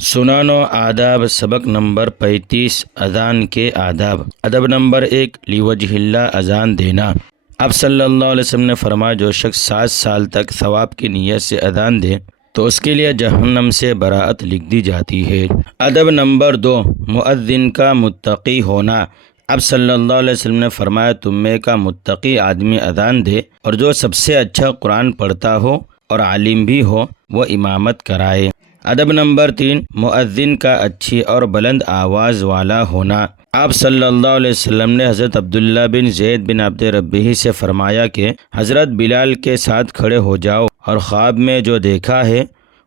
سنن و آداب سبق نمبر 35 اذان کے آداب۔ ادب نمبر 1 لوجہ اللہ اذان دینا۔ آپ صلی اللہ علیہ وسلم نے فرمایا جو شخص 7 سال تک ثواب کی نیت سے اذان دے تو اس کے لیے جہنم سے براءت لکھ دی جاتی ہے۔ ادب نمبر 2 مؤذن کا متقی ہونا۔ آپ صلی اللہ علیہ وسلم نے فرمایا تم میں کا متقی آدمی اذان دے اور جو سب سے اچھا قرآن پڑھتا ہو اور عالم بھی ہو وہ امامت کرائے۔ ادب نمبر 3 مؤذن کا اچھی اور بلند آواز والا ہونا۔ آپ صلی اللہ علیہ وسلم نے حضرت عبداللہ بن زید بن عبد ربہ سے فرمایا کہ حضرت بلال کے ساتھ کھڑے ہو جاؤ اور خواب میں جو دیکھا ہے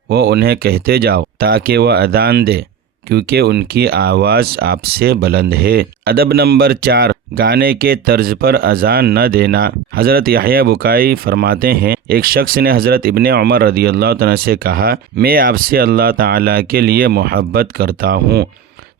وہ انہیں کہتے جاؤ تاکہ وہ اذان دے کیونکہ ان کی آواز آپ سے بلند ہے۔ ادب نمبر 4 گانے کے طرز پر اذان نہ دینا۔ حضرت یحییٰ بکائی فرماتے ہیں ایک شخص نے حضرت ابن عمر رضی اللہ عنہ سے کہا میں آپ سے اللہ تعالیٰ کے لیے محبت کرتا ہوں،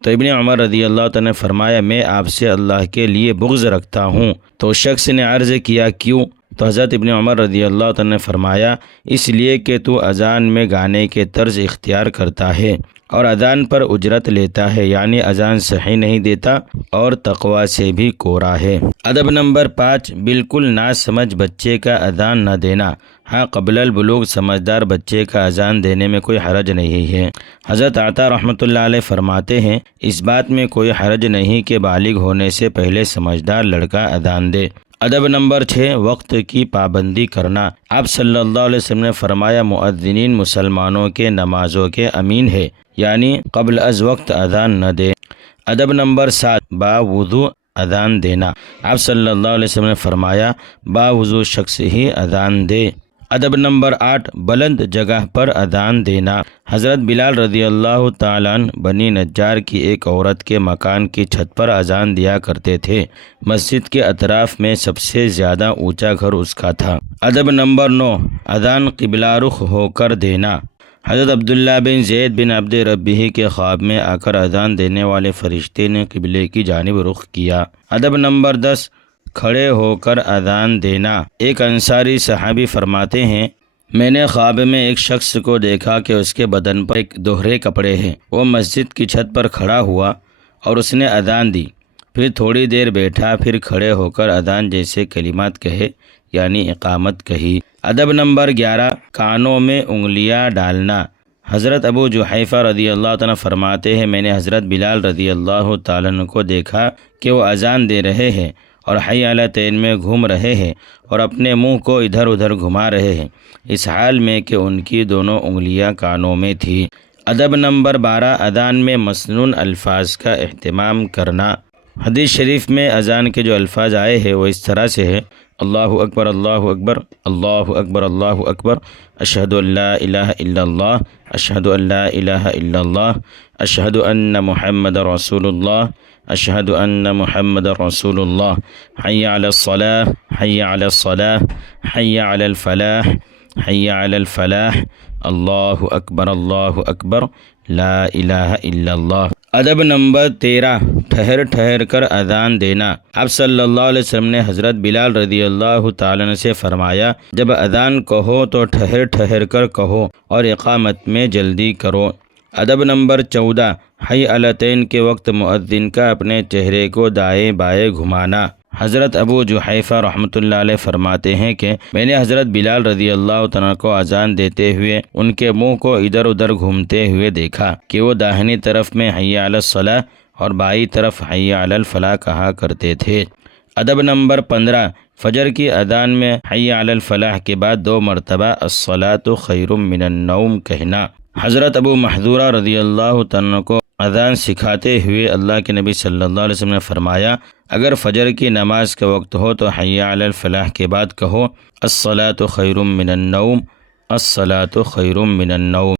تو ابن عمر رضی اللہ عنہ نے فرمایا میں آپ سے اللہ کے لیے بغض رکھتا ہوں۔ تو اس شخص نے عرض کیا کیوں؟ تو حضرت ابن عمر رضی اللہ عنہ نے فرمایا اس لیے کہ تو اذان میں گانے کے طرز اختیار کرتا ہے اور اذان پر اجرت لیتا ہے، یعنی اذان صحیح نہیں دیتا اور تقوی سے بھی کورا ہے۔ ادب نمبر 5 بالکل ناسمجھ بچے کا اذان نہ دینا۔ ہاں قبل البلوغ سمجھدار بچے کا اذان دینے میں کوئی حرج نہیں ہے۔ حضرت عطا رحمۃ اللہ علیہ فرماتے ہیں اس بات میں کوئی حرج نہیں کہ بالغ ہونے سے پہلے سمجھدار لڑکا اذان دے۔ ادب نمبر 6 وقت کی پابندی کرنا۔ آپ صلی اللہ علیہ وسلم نے فرمایا مؤذنین مسلمانوں کے نمازوں کے امین ہے، یعنی قبل از وقت اذان نہ دے۔ ادب نمبر 7 باوضو اذان دینا۔ آپ صلی اللہ علیہ وسلم نے فرمایا باوضو شخص ہی اذان دے۔ ادب نمبر 8 بلند جگہ پر اذان دینا۔ حضرت بلال رضی اللہ تعالیٰ عنہ بنی نجار کی ایک عورت کے مکان کی چھت پر اذان دیا کرتے تھے۔ مسجد کے اطراف میں سب سے زیادہ اونچا گھر اس کا تھا۔ ادب نمبر 9 اذان قبلہ رخ ہو کر دینا۔ حضرت عبداللہ بن زید بن عبد ربہ کے خواب میں آ کر اذان دینے والے فرشتے نے قبلے کی جانب رخ کیا۔ ادب نمبر 10 کھڑے ہو کر اذان دینا۔ ایک انصاری صحابی فرماتے ہیں میں نے خواب میں ایک شخص کو دیکھا کہ اس کے بدن پر ایک دوہرے کپڑے ہیں۔ وہ مسجد کی چھت پر کھڑا ہوا اور اس نے اذان دی، پھر تھوڑی دیر بیٹھا، پھر کھڑے ہو کر اذان جیسے کلمات کہے، یعنی اقامت کہی۔ ادب نمبر 11 کانوں میں انگلیاں ڈالنا۔ حضرت ابو جحیفہ رضی اللہ عنہ فرماتے ہیں میں نے حضرت بلال رضی اللہ تعالیٰ عنہ کو دیکھا کہ وہ اذان دے رہے ہیں اور حی علی الطیب میں گھوم رہے ہیں اور اپنے منہ کو ادھر ادھر گھما رہے ہیں، اس حال میں کہ ان کی دونوں انگلیاں کانوں میں تھی۔ ادب نمبر 12 اذان میں مسنون الفاظ کا اہتمام کرنا۔ حدیث شریف میں اذان کے جو الفاظ آئے ہیں وہ اس طرح سے ہے اللہ اکبر اللہ اکبر اللہ اکبر اللہ اکبر اشہد ان لا الہ الا اللہ اشہد ان لا الہ الا اللہ اشہد ان محمد رسول اللہ اشہد ان محمد رسول اللہ حی علی الصلاۃ حی علی الصلاۃ حی علی الفلاح حی علی الفلاح اللہ اکبر لا الہ الا اللہ۔ ادب نمبر 13 ٹھہر ٹھہر کر اذان دینا۔ آپ صلی اللہ علیہ وسلم نے حضرت بلال رضی اللہ تعالیٰ عنہ سے فرمایا جب اذان کہو تو ٹھہر ٹھہر کر کہو اور اقامت میں جلدی کرو۔ ادب نمبر 14 حی علی الطیب کے وقت مؤذن کا اپنے چہرے کو دائیں بائیں گھمانا۔ حضرت ابو جحیفہ رحمۃ اللہ علیہ فرماتے ہیں کہ میں نے حضرت بلال رضی اللہ عنہ کو اذان دیتے ہوئے ان کے منہ کو ادھر ادھر گھومتے ہوئے دیکھا کہ وہ داہنی طرف میں حی علی الصلاۃ اور بائیں طرف حی علی الفلاح کہا کرتے تھے۔ ادب نمبر 15 فجر کی اذان میں حی علی الفلاح کے بعد 2 مرتبہ الصلاۃ خیر من النوم کہنا۔ حضرت ابو محذورہ رضی اللہ عنہ کو اذان سکھاتے ہوئے اللہ کے نبی صلی اللہ علیہ وسلم نے فرمایا اگر فجر کی نماز کا وقت ہو تو حی علی الفلاح کے بعد کہو الصلاۃ خیر من النوم الصلاۃ خیر من النوم۔